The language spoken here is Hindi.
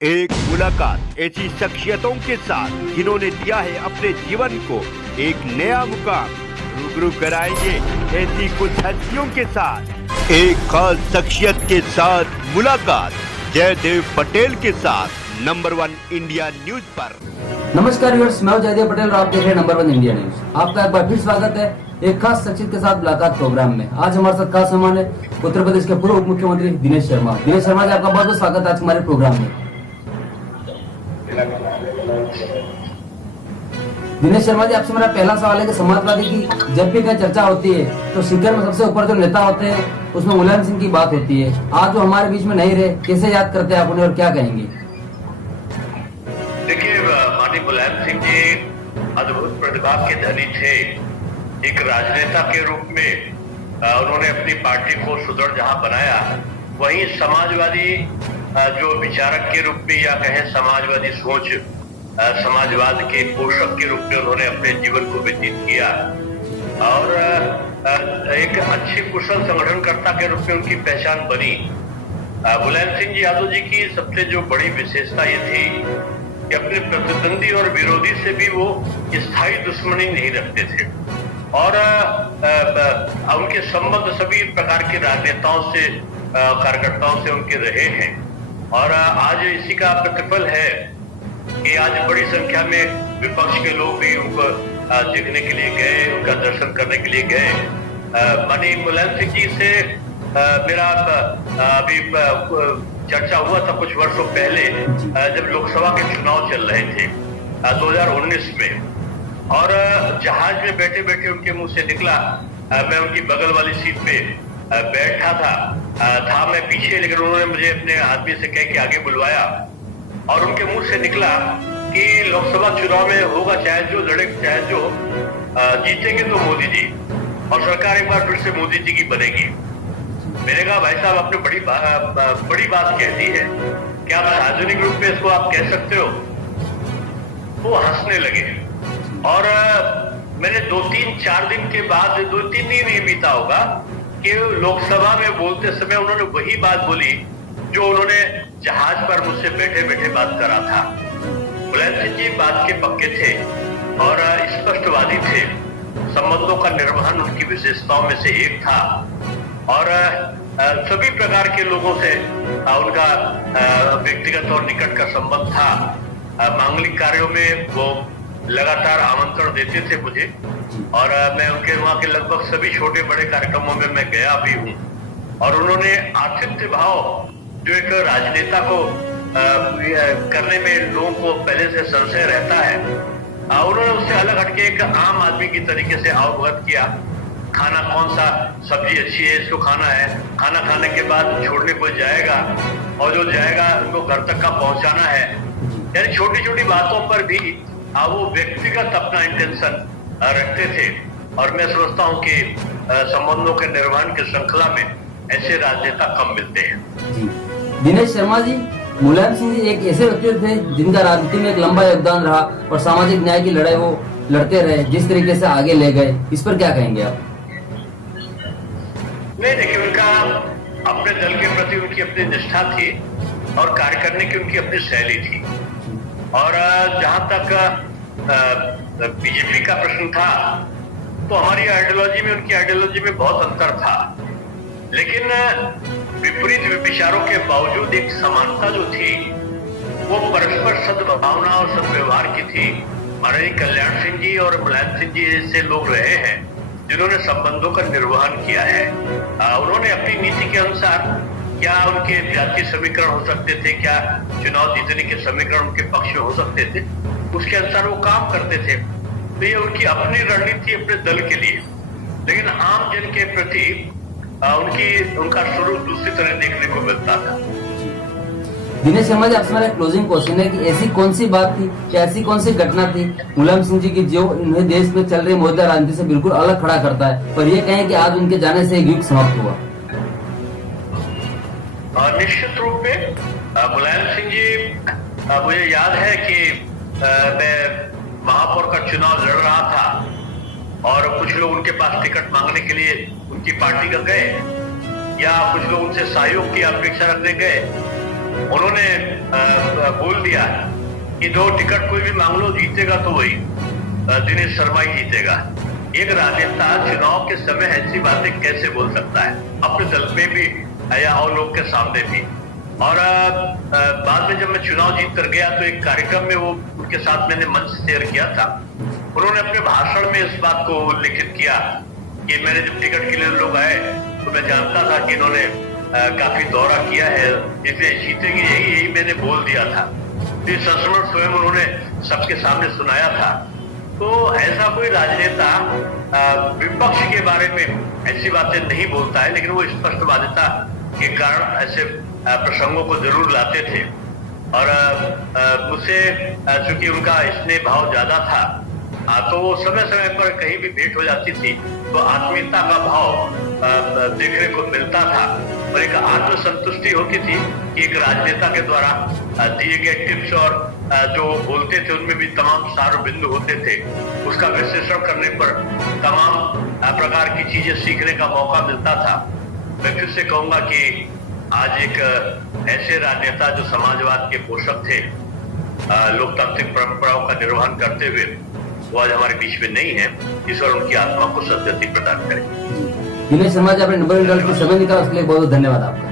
एक मुलाकात ऐसी शख्सियतों के साथ जिन्होंने दिया है अपने जीवन को एक नया मुकाम। रूबरू कराएंगे ऐसी कुछ हस्तियों के साथ एक खास शख्सियत के साथ मुलाकात जयदेव पटेल के साथ नंबर 1 इंडिया न्यूज पर। नमस्कार व्यूअर्स, मैं जयदेव पटेल और आप देख रहे हैं नंबर 1 इंडिया न्यूज। आपका एक बार फिर स्वागत है एक खास शख्सियत के साथ मुलाकात प्रोग्राम में। आज हमारे साथ खास मेहमान है उत्तर प्रदेश के पूर्व उप मुख्यमंत्री दिनेश शर्मा। दिनेश शर्मा जी, आपका बहुत बहुत स्वागत है आज हमारे प्रोग्राम में। दिनेश शर्मा जी, आपसे मेरा पहला सवाल है कि समाजवादी की जब भी कहीं चर्चा होती है तो शिखर में सबसे ऊपर जो नेता होते हैं उसमें मुलायम सिंह की बात होती है। आज जो हमारे बीच में नहीं रहे, कैसे याद करते हैं आप उन्हें और क्या कहेंगे? देखिए, माननीय मुलायम सिंह जी अद्भुत प्रतिभा के धनी थे। एक राजनेता के रूप में उन्होंने अपनी पार्टी को सुदृढ़ जहां बनाया, वहीं समाजवादी जो विचारक के रूप में या कहें समाजवादी सोच, समाजवाद के पोषक के रूप में उन्होंने अपने जीवन को व्यतीत किया और एक अच्छे कुशल संगठनकर्ता के रूप में उनकी पहचान बनी। मुलायम सिंह जी यादव जी की सबसे जो बड़ी विशेषता ये थी कि अपने प्रतिद्वंदी और विरोधी से भी वो स्थायी दुश्मनी नहीं रखते थे और उनके संबंध सभी प्रकार के राजनेताओं से, कार्यकर्ताओं से उनके रहे हैं और आज इसी का प्रतिफल है कि आज बड़ी संख्या में विपक्ष के लोग भी उनको देखने के लिए गए, उनका दर्शन करने के लिए गए। माननीय मुलायम सिंह जी से मेरा अभी चर्चा हुआ था कुछ वर्षों पहले जब लोकसभा के चुनाव चल रहे थे 2019 में, और जहाज में बैठे बैठे उनके मुंह से निकला, मैं उनकी बगल वाली सीट पे बैठा था मैं पीछे, लेकिन उन्होंने मुझे अपने आदमी से कह के आगे बुलवाया और उनके मुंह से निकला कि लोकसभा चुनाव में होगा चाहे जो लड़े, चाहे जो जीतेंगे तो मोदी जी, और सरकार एक बार फिर से मोदी जी की बनेगी। मैंने कहा भाई साहब, आपने बड़ी बात कह दी है, क्या आप सार्वजनिक रूप में इसको आप कह सकते हो? वो हंसने लगे और मैंने 2-3-4 दिन के बाद, 2-3 दिन नहीं बीता होगा कि लोकसभा में बोलते समय उन्होंने वही बात बोली जो उन्होंने जहाज पर मुझसे बैठे बैठे बात करा था। मुलायम सिंह जी बात के पक्के थे और स्पष्टवादी थे। संबंधों का निर्वहन उनकी विशेषताओं में से एक था और सभी प्रकार के लोगों से उनका व्यक्तिगत और निकट का संबंध था। मांगलिक कार्यों में वो लगातार आमंत्रण देते थे मुझे और मैं उनके वहां के लगभग सभी छोटे बड़े कार्यक्रमों में मैं गया भी हूँ और उन्होंने आतिथ्य भाव जो एक राजनेता को करने में लोगों को पहले से संशय रहता है, उन्होंने उससे अलग हटके एक आम आदमी की तरीके से अवगत किया। खाना कौन सा, सब्जी अच्छी है, इसको खाना है, खाना खाने के बाद छोड़ने को जाएगा और जो जाएगा उनको घर तक का पहुंचाना है। यानी छोटी छोटी बातों पर भी वो व्यक्तिगत अपना इंटेंशन रखते थे और मैं समझता हूँ कि संबंधों के निर्वहन की श्रृंखला में ऐसे राजनेता कम मिलते हैं। दिनेश शर्मा जी, मुलायम सिंह जी एक ऐसे व्यक्ति थे जिनका राजनीति में एक लंबा योगदान रहा और सामाजिक न्याय की लड़ाई वो लड़ते रहे, जिस तरीके से आगे ले गए, इस पर क्या कहेंगे आप? नहीं, देखिए, उनका अपने दल के प्रति उनकी अपनी निष्ठा थी और कार्य करने की उनकी अपनी शैली थी और जहां तक बीजेपी का प्रश्न था तो हमारी आइडियोलॉजी में उनकी आइडियोलॉजी में बहुत अंतर था, लेकिन विपरीत विचारों के बावजूद एक समानता जो थी वो परस्पर सद्भावना और सद्व्यवहार की थी। माननीय कल्याण सिंह जी और मुलायम सिंह जी जैसे लोग रहे हैं जिन्होंने संबंधों का निर्वहन किया है। उन्होंने अपनी नीति के अनुसार, क्या उनके जातीय समीकरण हो सकते थे, क्या चुनाव जीतने के समीकरण उनके पक्ष में हो सकते थे, उसके अनुसार वो काम करते थे। तो ये उनकी अपनी रणनीति अपने दल के लिए, लेकिन आम जन के प्रति उनका स्वरूप दूसरी तरह देखने को मिलता था। दिनेश शर्मा जी, आपसे मेरा क्लोजिंग क्वेश्चन है कि ऐसी कौन सी बात थी या ऐसी कौन सी घटना थी मुलायम सिंह जी की जो उन्हें देश में चल रही मौजूदा राजनीति से बिल्कुल अलग खड़ा करता है, पर ये कहें कि आज उनके जाने से एक युग समाप्त हुआ? निश्चित रूप में मुलायम सिंह जी, मुझे याद है कि मैं महापौर का चुनाव लड़ रहा था और कुछ लोग उनके पास टिकट मांगने के लिए उनकी पार्टी का गए या कुछ लोग उनसे सहयोग की अपेक्षा रखने गए उन्होंने बोल दिया कि जो टिकट कोई भी मांग लो, जीतेगा तो वही दिनेश शर्मा ही जीतेगा। एक राजनेता चुनाव के समय ऐसी बातें कैसे बोल सकता है, अपने दल में भी या और लोग के सामने भी। और बाद में जब मैं चुनाव जीत कर गया तो एक कार्यक्रम में वो उनके साथ मैंने मंच शेयर किया था। उन्होंने अपने भाषण में इस बात को उल्लेखित किया कि मेरे जब टिकट के लिए लोग आए तो मैं जानता था कि इन्होंने काफी दौरा किया है, इसलिए जीतेगी, यही मैंने बोल दिया था। ये संस्मरण स्वयं उन्होंने सबके सामने सुनाया था। तो ऐसा कोई राजनेता विपक्ष के बारे में ऐसी बातें नहीं बोलता है, लेकिन वो स्पष्टवादिता के कारण ऐसे प्रसंगों को जरूर लाते थे। और मुझसे चूंकि उनका स्नेह भाव ज्यादा था, तो वो समय समय पर कहीं भी भेंट हो जाती थी तो आत्मीयता का भाव देखने को मिलता था और एक आत्मसंतुष्टि होती थी कि एक राजनेता के द्वारा दिए गए टिप्स और जो बोलते थे उनमें भी तमाम सार बिंदु होते थे। उसका विश्लेषण करने पर तमाम प्रकार की चीजें सीखने का मौका मिलता था। मैं फिर से कहूंगा कि आज एक ऐसे राजनेता जो समाजवाद के पोषक थे, लोकतांत्रिक परंपराओं का निर्वहन करते हुए, वो आज हमारे बीच में नहीं है। ईश्वर उनकी आत्मा को सद्गति प्रदान करे। दिनेश शर्मा जी, आपने नंबर समय निकाला, उसके लिए बहुत बहुत धन्यवाद आपका।